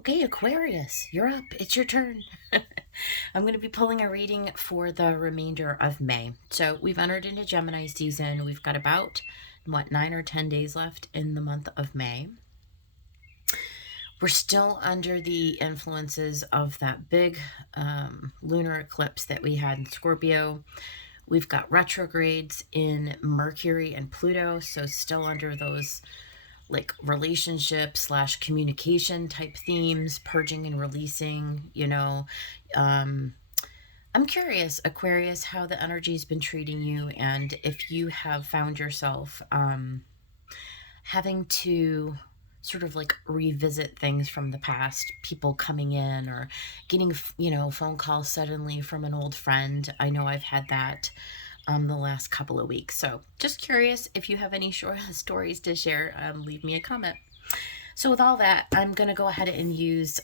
Okay, Aquarius, you're up. It's your turn. I'm going to be pulling a reading for the remainder of May. So we've entered into Gemini season. We've got about, 9 or 10 days left in the month of May. We're still under the influences of that big lunar eclipse that we had in Scorpio. We've got retrogrades in Mercury and Pluto, so still under those like relationship slash communication type themes, purging and releasing. I'm curious, Aquarius, how the energy's been treating you, and if you have found yourself having to sort of like revisit things from the past, people coming in or getting, phone calls suddenly from an old friend. I know I've had that the last couple of weeks. So just curious if you have any short stories to share, leave me a comment. So with all that, I'm going to go ahead and use,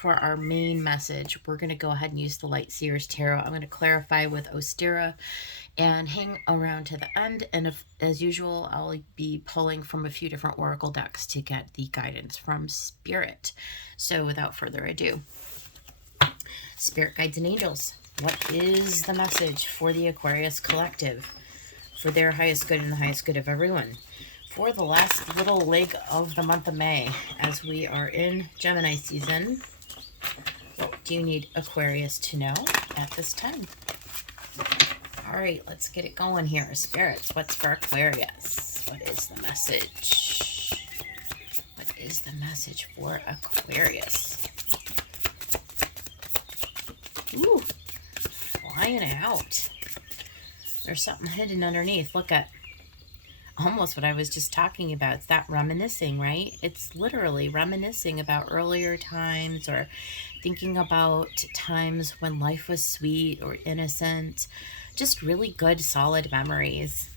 for our main message, we're going to go ahead and use the Light Seers Tarot. I'm going to clarify with Ostera and hang around to the end. And if, as usual, I'll be pulling from a few different oracle decks to get the guidance from Spirit. So without further ado, Spirit Guides and Angels, what is the message for the Aquarius collective, for their highest good and the highest good of everyone, for the last little leg of the month of May, as we are in Gemini season? What do you need Aquarius to know at this time? All right, let's get it going here. Spirits, what's for Aquarius? What is the message? What is the message for Aquarius? Ooh, flying out. There's something hidden underneath. Look at almost what I was just talking about. It's that reminiscing, right? It's literally reminiscing about earlier times, or thinking about times when life was sweet or innocent. Just really good, solid memories.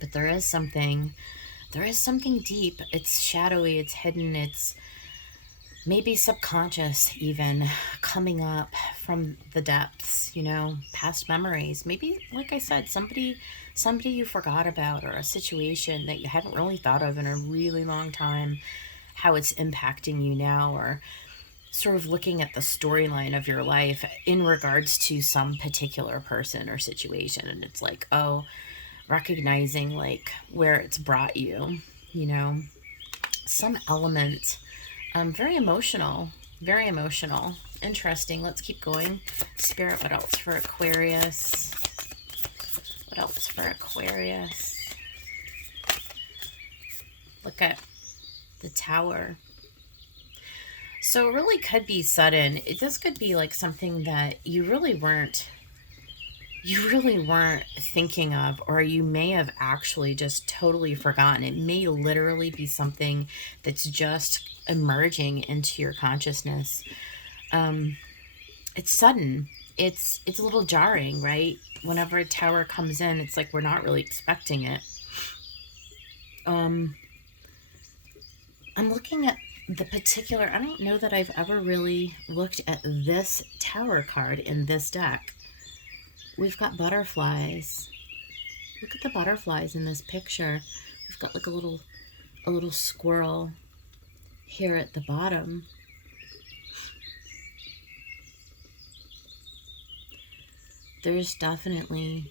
But there is something deep. It's shadowy, it's hidden, it's maybe subconscious, even coming up from the depths, past memories. Maybe, like I said, somebody you forgot about, or a situation that you haven't really thought of in a really long time, how it's impacting you now, or sort of looking at the storyline of your life in regards to some particular person or situation. And it's like, oh, recognizing like where it's brought you, some element. Very emotional, very emotional. Interesting. Let's keep going. Spirit, what else for Aquarius? What else for Aquarius? Look at the Tower. So it really could be sudden. This could be like something that you really weren't thinking of, or you may have actually just totally forgotten. It may literally be something that's just emerging into your consciousness. It's sudden. It's a little jarring, right? Whenever a tower comes in, it's like we're not really expecting it. I'm looking at the particular, I don't know that I've ever really looked at this tower card in this deck. We've got butterflies. Look at the butterflies in this picture. We've got like a little squirrel here at the bottom. There's definitely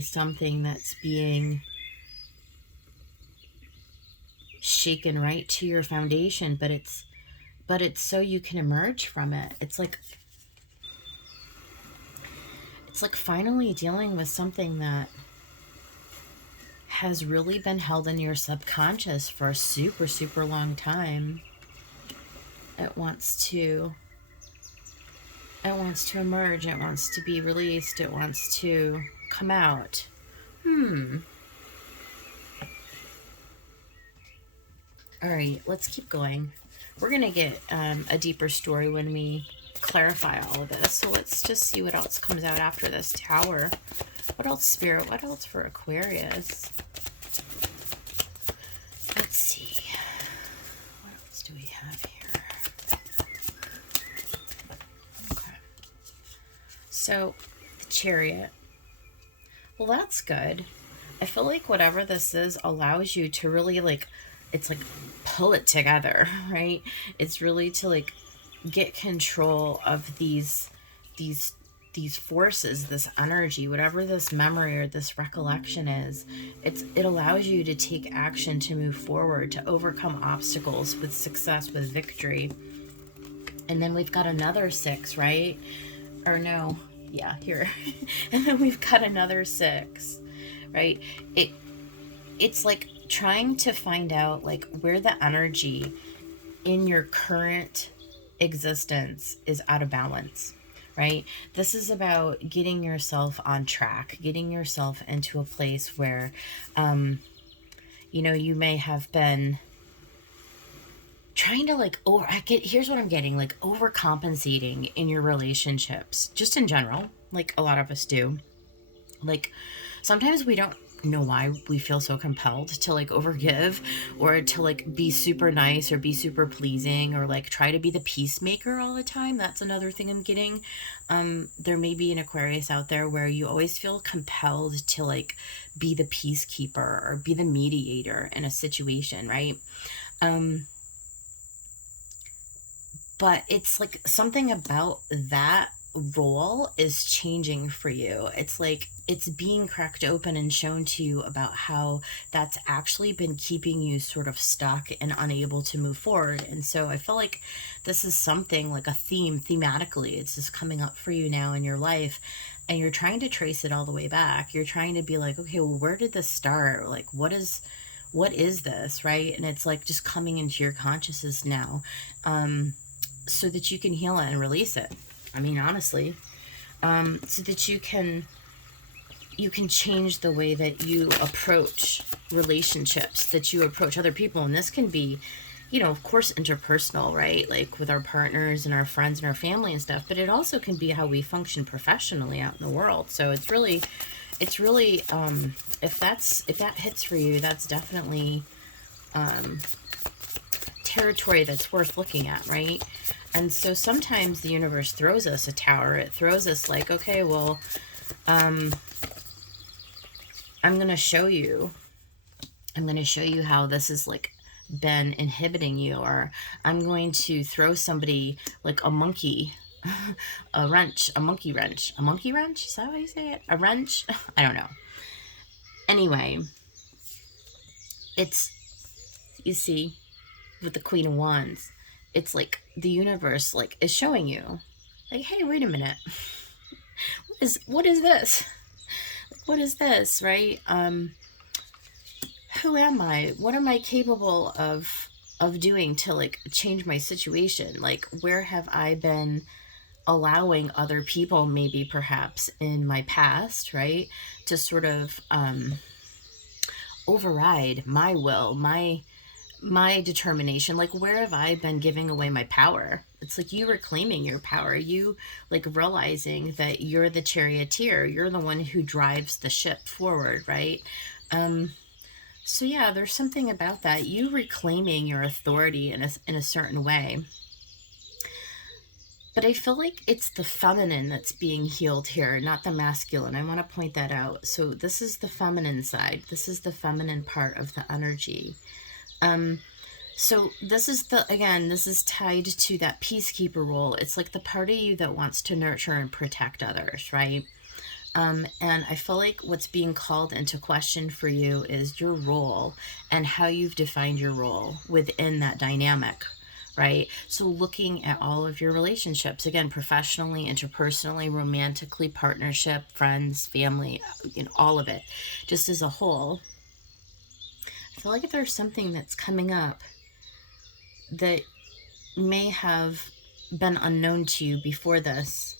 something that's being shaken right to your foundation, but it's so you can emerge from it. It's like finally dealing with something that has really been held in your subconscious for a super, super long time. It wants to emerge. It wants to be released. It wants to come out. All right, let's keep going. We're going to get a deeper story when we clarify all of this. So let's just see what else comes out after this Tower. What else, Spirit? What else for Aquarius? Let's see. What else do we have here? Okay. So, the Chariot. Well, that's good. I feel like whatever this is allows you to really like, it's like pull it together, right? It's really to like get control of these these forces, this energy, whatever this memory or this recollection is. It allows you to take action, to move forward, to overcome obstacles with success, with victory. And then we've got another 6, right? Or no, yeah, here. And then we've got another 6, right? It's like trying to find out like where the energy in your current existence is out of balance, right? This is about getting yourself on track, getting yourself into a place where you may have been trying to like here's what I'm getting, like overcompensating in your relationships, just in general, like a lot of us do. Like sometimes we don't know why we feel so compelled to like overgive, or to like be super nice or be super pleasing, or like try to be the peacemaker all the time. That's another thing I'm getting. There may be an Aquarius out there where you always feel compelled to like be the peacekeeper or be the mediator in a situation, right? But it's like something about that role is changing for you. It's like it's being cracked open and shown to you about how that's actually been keeping you sort of stuck and unable to move forward. And so I feel like this is something like a theme, thematically, it's just coming up for you now in your life. And you're trying to trace it all the way back. You're trying to be like, okay, well, where did this start? Like, what is this, right? And it's like just coming into your consciousness now. So that you can heal it and release it. I mean, honestly, so that you can change the way that you approach relationships, that you approach other people. And this can be, of course, interpersonal, right? Like with our partners and our friends and our family and stuff, but it also can be how we function professionally out in the world. So it's really, if that hits for you, that's definitely, territory that's worth looking at, right? And so sometimes the universe throws us a tower. It throws us like, okay, well, I'm going to show you how this has like been inhibiting you, or I'm going to throw somebody like a monkey, a monkey wrench. Is that how you say it? A wrench? I don't know. Anyway, you see, with the Queen of Wands, it's like the universe like is showing you like, hey, wait a minute. What is this? What is this, right? Who am I? What am I capable of doing to like change my situation? Like, where have I been allowing other people, maybe perhaps in my past, right, to sort of override my will, my determination? Like, where have I been giving away my power? It's like you reclaiming your power, you like realizing that you're the charioteer, you're the one who drives the ship forward, right? So yeah, there's something about that, you reclaiming your authority in a certain way. But I feel like it's the feminine that's being healed here, not the masculine. I want to point that out. So this is the feminine side. This is the feminine part of the energy. So this is this is tied to that peacekeeper role. It's like the part of you that wants to nurture and protect others, right? And I feel like what's being called into question for you is your role and how you've defined your role within that dynamic, right? So looking at all of your relationships, again, professionally, interpersonally, romantically, partnership, friends, family, all of it, just as a whole. I feel like if there's something that's coming up that may have been unknown to you before this,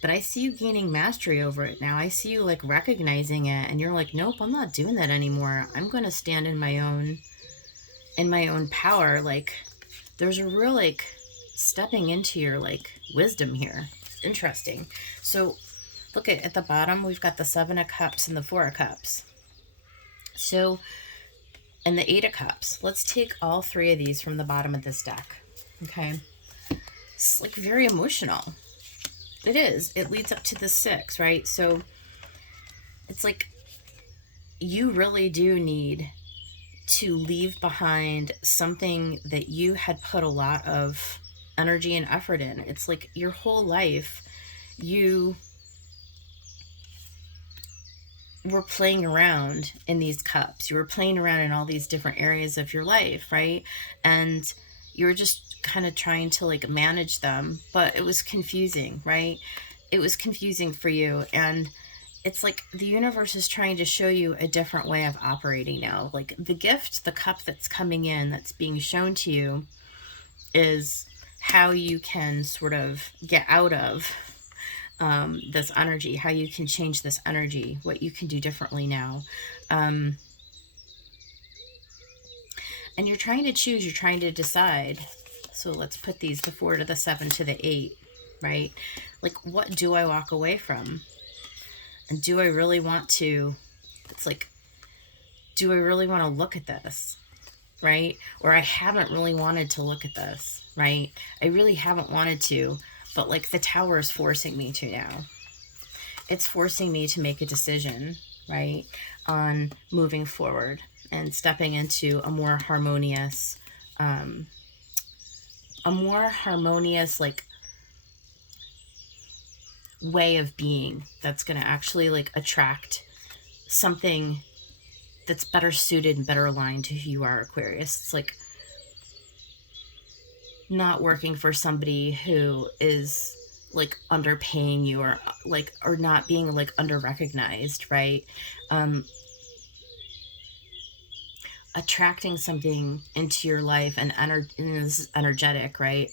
but I see you gaining mastery over it now. I see you like recognizing it, and you're like, nope, I'm not doing that anymore. I'm going to stand in my own power. Like, there's a real like stepping into your like wisdom here. It's interesting. So look at the bottom, we've got the 7 of Cups and the 4 of Cups. So, and the 8 of Cups. Let's take all 3 of these from the bottom of this deck. Okay. It's like very emotional. It is. It leads up to the 6, right? So it's like you really do need to leave behind something that you had put a lot of energy and effort in. It's like your whole life you were playing around in these cups. You were playing around in all these different areas of your life, right? And you were just kind of trying to like manage them, but it was confusing, right? It was confusing for you. And it's like the universe is trying to show you a different way of operating now. Like the gift, the cup that's coming in, that's being shown to you, is how you can sort of get out of this energy, how you can change this energy, what you can do differently now. Um, and you're trying to choose, you're trying to decide. So let's put these, the 4 to the 7 to the 8, right? Like, what do I walk away from? And do I really want to, it's like, do I really want to look at this, right? Or I haven't really wanted to look at this, right? I really haven't wanted to, but like the tower is forcing me to now. It's forcing me to make a decision, right, on moving forward and stepping into a more harmonious, like way of being that's going to actually like attract something that's better suited and better aligned to who you are, Aquarius. It's like not working for somebody who is like underpaying you, or not being like under recognized, right? Attracting something into your life and this is energetic, right?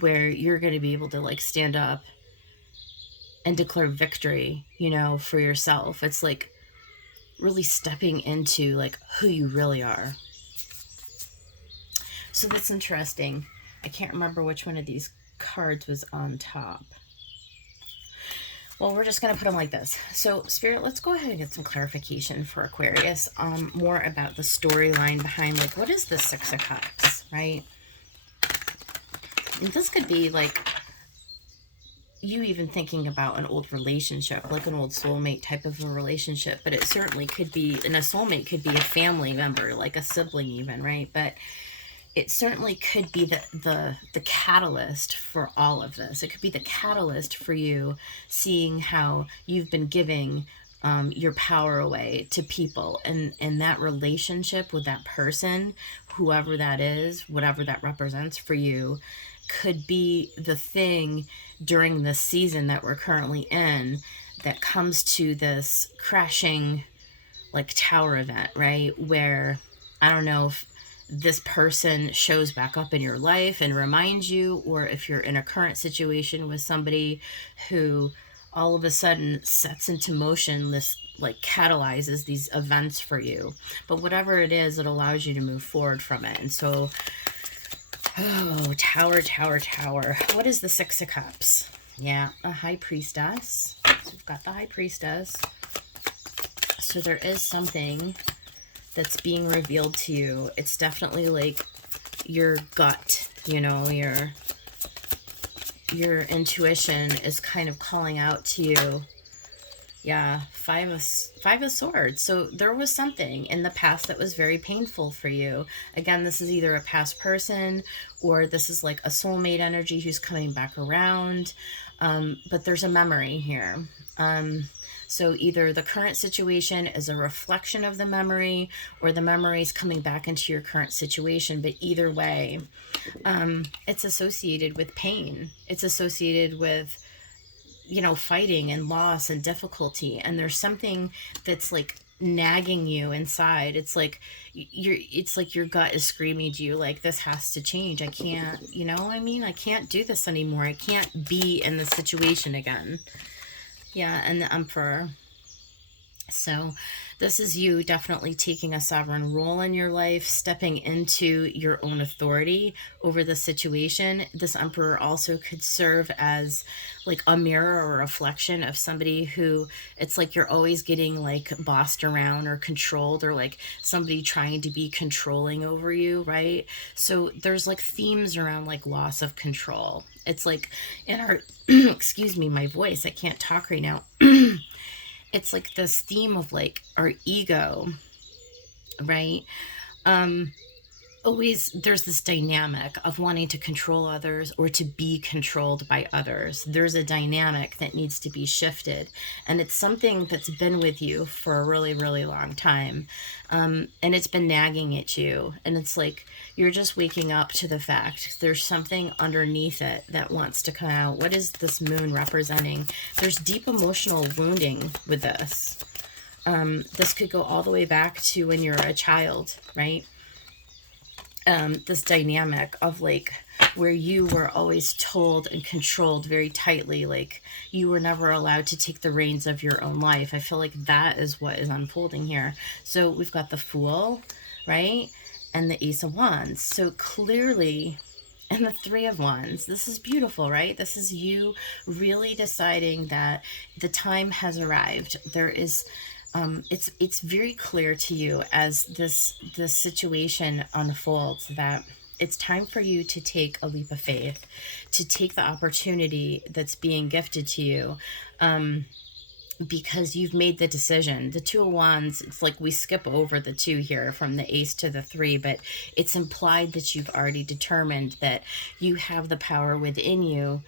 Where you're going to be able to like stand up and declare victory, for yourself. It's like really stepping into like who you really are. So that's interesting. I can't remember which one of these cards was on top. Well, we're just going to put them like this. So, Spirit, let's go ahead and get some clarification for Aquarius, more about the storyline behind, like, what is the 6 of Cups, right? And this could be, like, you even thinking about an old relationship, like an old soulmate type of a relationship, but it certainly could be, and a soulmate could be a family member, like a sibling even, right? But it certainly could be the catalyst for all of this. It could be the catalyst for you seeing how you've been giving your power away to people, and that relationship with that person, whoever that is, whatever that represents for you, could be the thing during this season that we're currently in that comes to this crashing like tower event, right? Where I don't know if this person shows back up in your life and reminds you, or if you're in a current situation with somebody who all of a sudden sets into motion this, like catalyzes these events for you. But whatever it is, it allows you to move forward from it. And so, oh, tower, tower, tower. What is the 6 of Cups? Yeah, a High Priestess. So we've got the High Priestess. So there is something that's being revealed to you. It's definitely like your gut, your intuition is kind of calling out to you. Yeah, five of Swords. So there was something in the past that was very painful for you. Again, this is either a past person or this is like a soulmate energy who's coming back around. But there's a memory here. So either the current situation is a reflection of the memory, or the memory is coming back into your current situation. But either way, it's associated with pain. It's associated with, fighting and loss and difficulty. And there's something that's like nagging you inside. It's like your gut is screaming to you, like, this has to change. I can't, I can't do this anymore. I can't be in this situation again. Yeah, and the Emperor. So this is you definitely taking a sovereign role in your life, stepping into your own authority over the situation. This Emperor also could serve as like a mirror or a reflection of somebody who it's like you're always getting like bossed around or controlled, or like somebody trying to be controlling over you, right? So there's like themes around like loss of control. It's like in our, excuse me, my voice, I can't talk right now. it's like this theme of like our ego, right? Um, Always there's this dynamic of wanting to control others or to be controlled by others. There's a dynamic that needs to be shifted, and it's something that's been with you for a really, really long time. And it's been nagging at you, and it's like you're just waking up to the fact there's something underneath it that wants to come out. What is this moon representing? There's deep emotional wounding with this. This could go all the way back to when you're a child, right? This dynamic of like where you were always told and controlled very tightly, like you were never allowed to take the reins of your own life. I feel like that is what is unfolding here. So we've got the Fool, right? And the Ace of Wands. So clearly, and the Three of Wands. This is beautiful, right? This is you really deciding that the time has arrived. There is it's very clear to you as this situation unfolds that it's time for you to take a leap of faith, to take the opportunity that's being gifted to you, because you've made the decision. The Two of Wands, it's like we skip over the two here from the Ace to the Three, but it's implied that you've already determined that you have the power within you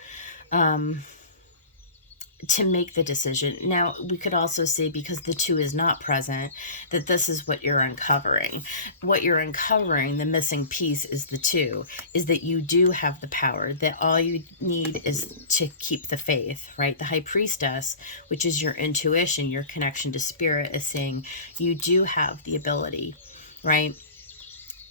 to make the decision. Now, we could also say, because the two is not present, that this is what you're uncovering. What you're uncovering, the missing piece is the two, is that you do have the power, that all you need is to keep the faith, right? The High Priestess, which is your intuition, your connection to spirit, is saying you do have the ability, right?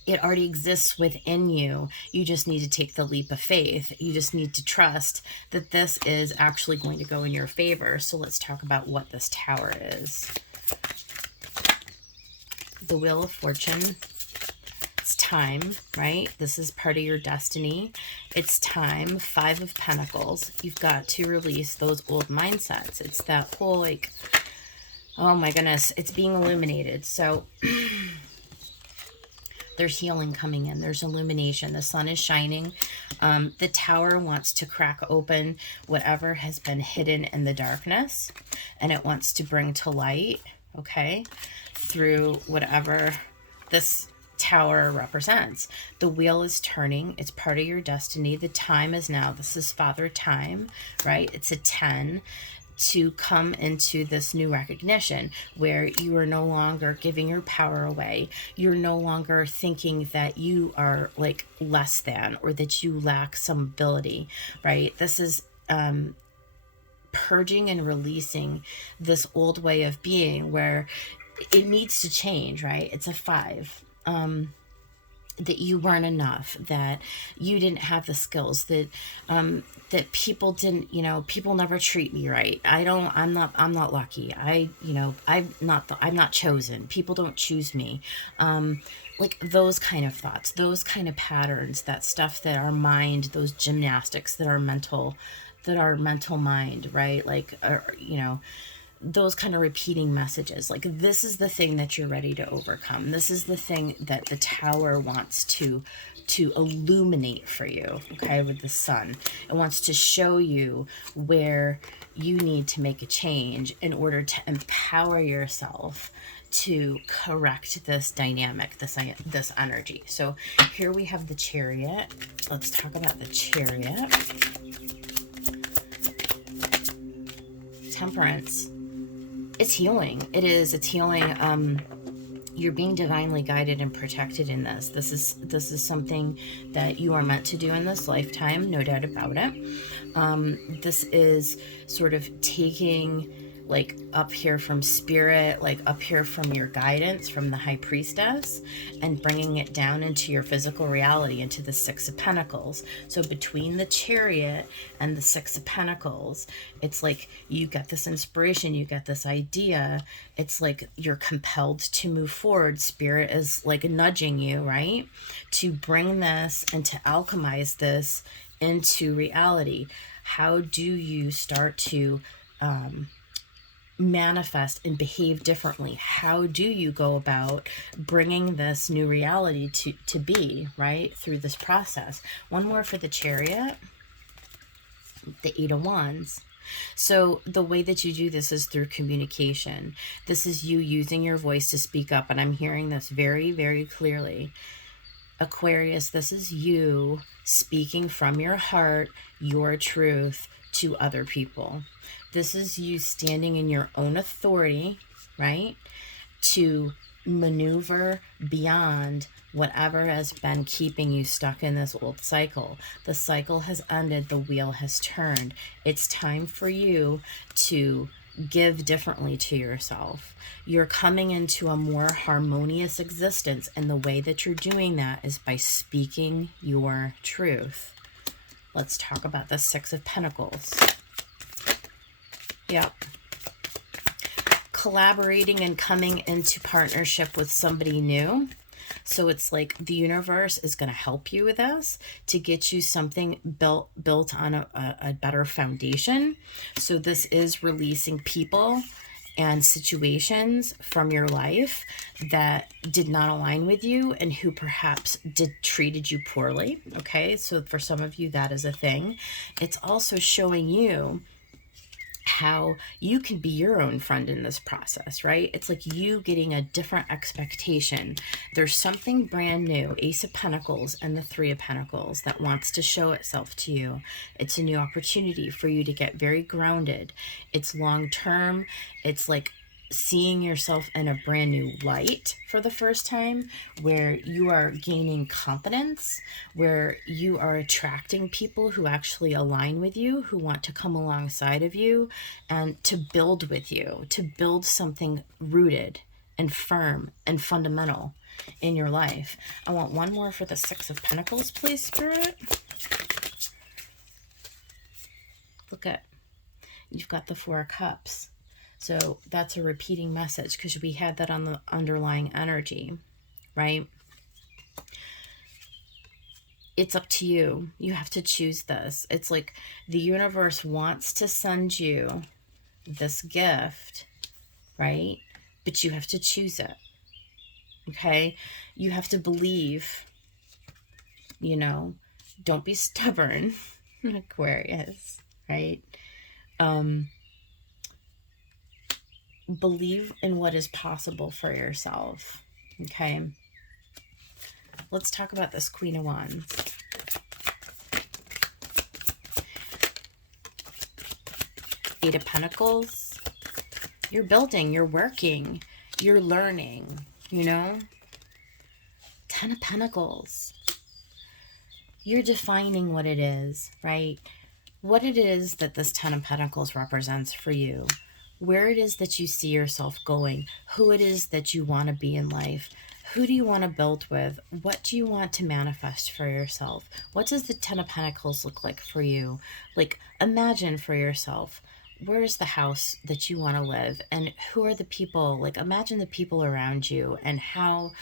It already exists within you. You just need to take the leap of faith. You just need to trust that this is actually going to go in your favor. So let's talk about what this Tower is. The Wheel of Fortune. It's time, right? This is part of your destiny. It's time. Five of Pentacles. You've got to release those old mindsets. It's that whole like, oh my goodness, it's being illuminated. So there's healing coming in. There's illumination. The sun is shining. The Tower wants to crack open whatever has been hidden in the darkness, and it wants to bring to light, okay, through whatever this Tower represents. The wheel is turning. It's part of your destiny. The time is now. This is Father Time, right? It's a 10. To come into this new recognition where you are no longer giving your power away. You're no longer thinking that you are like less than, or that you lack some ability, right? This is purging and releasing this old way of being where it needs to change, right? It's a 5. That you weren't enough, that you didn't have the skills, that that people didn't, people never treat me right. I'm not lucky. I'm not chosen. People don't choose me. Like those kind of thoughts, those kind of patterns, that stuff that our mind, those gymnastics that our mental mind, right? Like, those kind of repeating messages. Like, this is the thing that you're ready to overcome. This is the thing that the Tower wants to illuminate for you, okay, with the sun. It wants to show you where you need to make a change in order to empower yourself to correct this dynamic, this energy. So here we have the Chariot. Let's talk about the Chariot. Temperance. It's healing. It's healing. You're being divinely guided and protected in this. This is something that you are meant to do in this lifetime, no doubt about it. This is sort of taking, like, up here from spirit, like up here from your guidance, from the High Priestess, and bringing it down into your physical reality, into the Six of Pentacles. So between the Chariot and the Six of Pentacles, it's like you get this inspiration, you get this idea. It's like you're compelled to move forward. Spirit is like nudging you, right, to bring this and to alchemize this into reality. How do you start to manifest and behave differently? How do you go about bringing this new reality to be, right, through this process? One more for the Chariot. The Eight of Wands. So the way that you do this is through communication. This is you using your voice to speak up. And I'm hearing this very, very clearly. Aquarius, this is you speaking from your heart, your truth to other people. This is you standing in your own authority, right? To maneuver beyond whatever has been keeping you stuck in this old cycle. The cycle has ended, the wheel has turned. It's time for you to give differently to yourself. You're coming into a more harmonious existence, and the way that you're doing that is by speaking your truth. Let's talk about the Six of Pentacles. Yep. Collaborating and coming into partnership with somebody new. So it's like the universe is going to help you with this to get you something built on a better foundation. So this is releasing people and situations from your life that did not align with you and who perhaps treated you poorly. Okay, so for some of you, that is a thing. It's also showing you how you can be your own friend in this process, right? It's like you getting a different expectation. There's something brand new, Ace of Pentacles and the Three of Pentacles, that wants to show itself to you. It's a new opportunity for you to get very grounded. It's long term. It's like seeing yourself in a brand new light for the first time, where you are gaining confidence, where you are attracting people who actually align with you, who want to come alongside of you and to build with you, to build something rooted and firm and fundamental in your life. I want one more for the Six of Pentacles, please, Spirit. Look at, you've got the Four of Cups. So that's a repeating message because we had that on the underlying energy, right? It's up to you. You have to choose this. It's like the universe wants to send you this gift, right? But you have to choose it, okay? You have to believe, you know, don't be stubborn, Aquarius, right? Believe in what is possible for yourself, okay? Let's talk about this Queen of Wands. Eight of Pentacles. You're building, you're working, you're learning, you know? Ten of Pentacles. You're defining what it is, right? What it is that this Ten of Pentacles represents for you. Where it is that you see yourself going, who it is that you want to be in life, who do you want to build with, what do you want to manifest for yourself, what does the Ten of Pentacles look like for you? Like, imagine for yourself, where's the house that you want to live, and who are the people, like imagine the people around you and how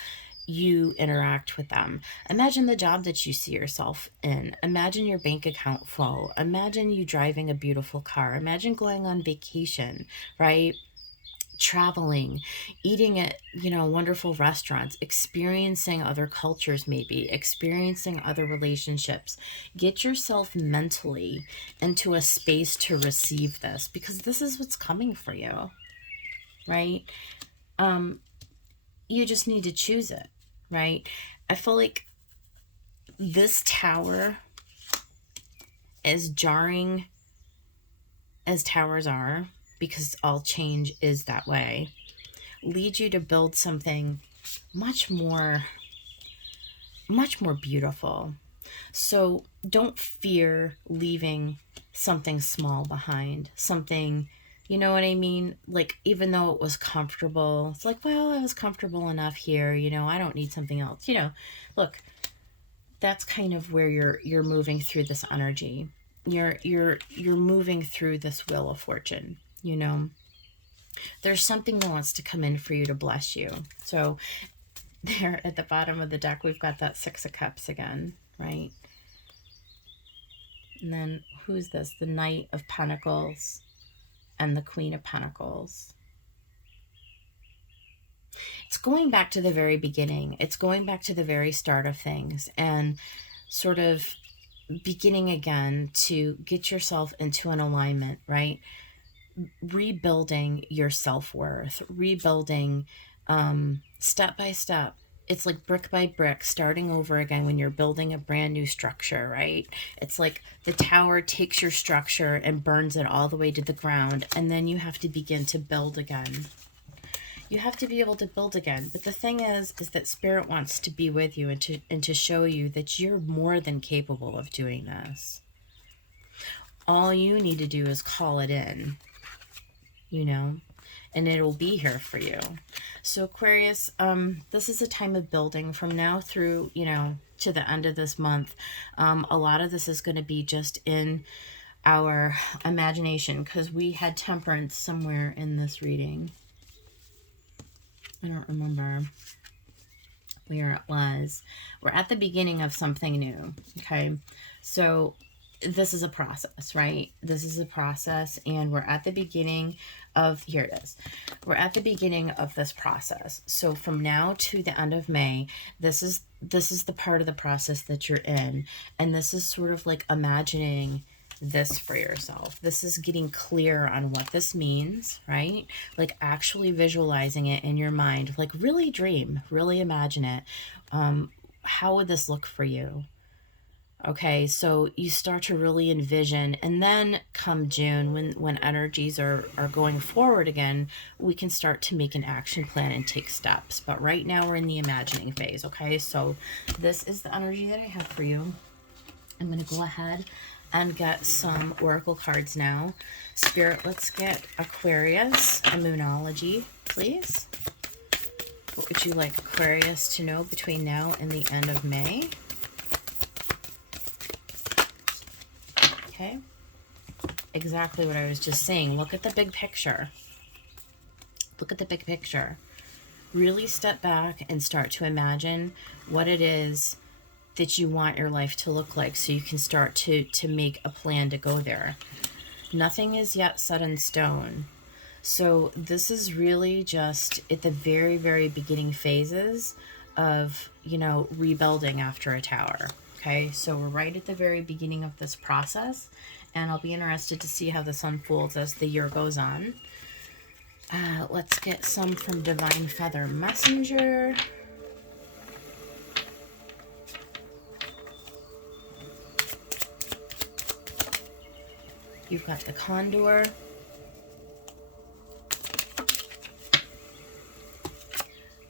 you interact with them. Imagine the job that you see yourself in. Imagine your bank account full. Imagine you driving a beautiful car. Imagine going on vacation, right? Traveling, eating at, you know, wonderful restaurants, experiencing other cultures, maybe experiencing other relationships. Get yourself mentally into a space to receive this, because this is what's coming for you, right? You just need to choose it, right? I feel like this Tower, as jarring as towers are, because all change is that way, leads you to build something much more beautiful. So don't fear leaving something small behind, something, you know what I mean? Like, even though it was comfortable, it's like, well, I was comfortable enough here, you know, I don't need something else. You know, look, that's kind of where you're moving through this energy. You're moving through this Wheel of Fortune, you know. There's something that wants to come in for you to bless you. So there at the bottom of the deck, we've got that Six of Cups again, right? And then who's this? The Knight of Pentacles and the Queen of Pentacles. It's going back to the very beginning. It's going back to the very start of things, and sort of beginning again to get yourself into an alignment, right? Rebuilding your self-worth, rebuilding step by step. It's like brick by brick, starting over again when you're building a brand new structure, right? It's like the tower takes your structure and burns it all the way to the ground, and then you have to begin to build again. You have to be able to build again. But the thing is that Spirit wants to be with you and to show you that you're more than capable of doing this. All you need to do is call it in, you know, and it'll be here for you. So Aquarius, this is a time of building from now through, you know, to the end of this month. A lot of this is going to be just in our imagination, because we had Temperance somewhere in this reading. I don't remember where it was. We're at the beginning of something new, okay? So this is a process, right? This is a process, and we're at the beginning of, here it is. We're at the beginning of this process. So from now to the end of May, this is the part of the process that you're in, and this is sort of like imagining this for yourself. This is getting clear on what this means, right? Like actually visualizing it in your mind, like really dream, really imagine it. How would this look for you? Okay, so you start to really envision, and then come June, when energies are going forward again, we can start to make an action plan and take steps. But right now we're in the imagining phase, okay? So this is the energy that I have for you. I'm going to go ahead and get some oracle cards now. Spirit, let's get Aquarius, a moonology, please. What would you like Aquarius to know between now and the end of May? Okay. Exactly what I was just saying. Look at the big picture. Look at the big picture. Really step back and start to imagine what it is that you want your life to look like, so you can start to make a plan to go there. Nothing is yet set in stone. So this is really just at the very, very beginning phases of, you know, rebuilding after a tower. Okay, so we're right at the very beginning of this process, and I'll be interested to see how this unfolds as the year goes on. Let's get some from Divine Feather Messenger. You've got the Condor.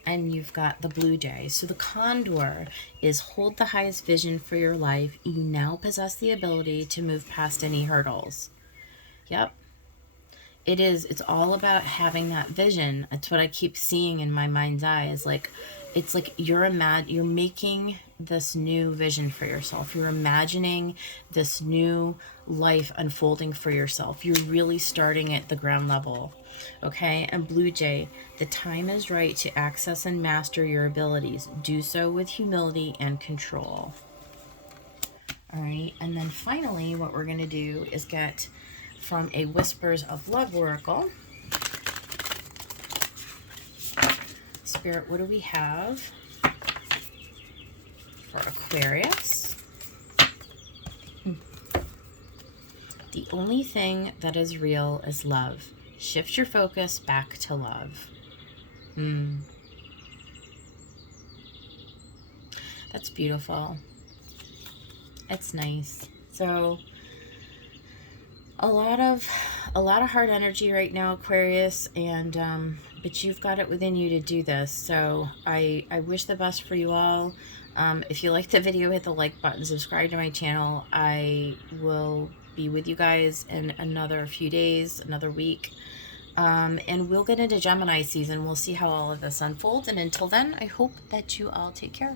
And you've got the Blue Jay. So the Condor is hold the highest vision for your life. You now possess the ability to move past any hurdles. Yep. It is. It's all about having that vision. That's what I keep seeing in my mind's eye, is like, it's like you're making this new vision for yourself. You're imagining this new life unfolding for yourself. You're really starting at the ground level. Okay, and Blue Jay, the time is right to access and master your abilities. Do so with humility and control. All right, and then finally, what we're going to do is get from a Whispers of Love oracle. Spirit, what do we have for Aquarius? The only thing that is real is love. Shift your focus back to love. That's beautiful. It's nice. So a lot of hard energy right now, Aquarius, and but you've got it within you to do this. So I wish the best for you all. If you liked the video, hit the like button, subscribe to my channel. I will be with you guys in another few days, another week. And we'll get into Gemini season. We'll see how all of this unfolds. And until then, I hope that you all take care.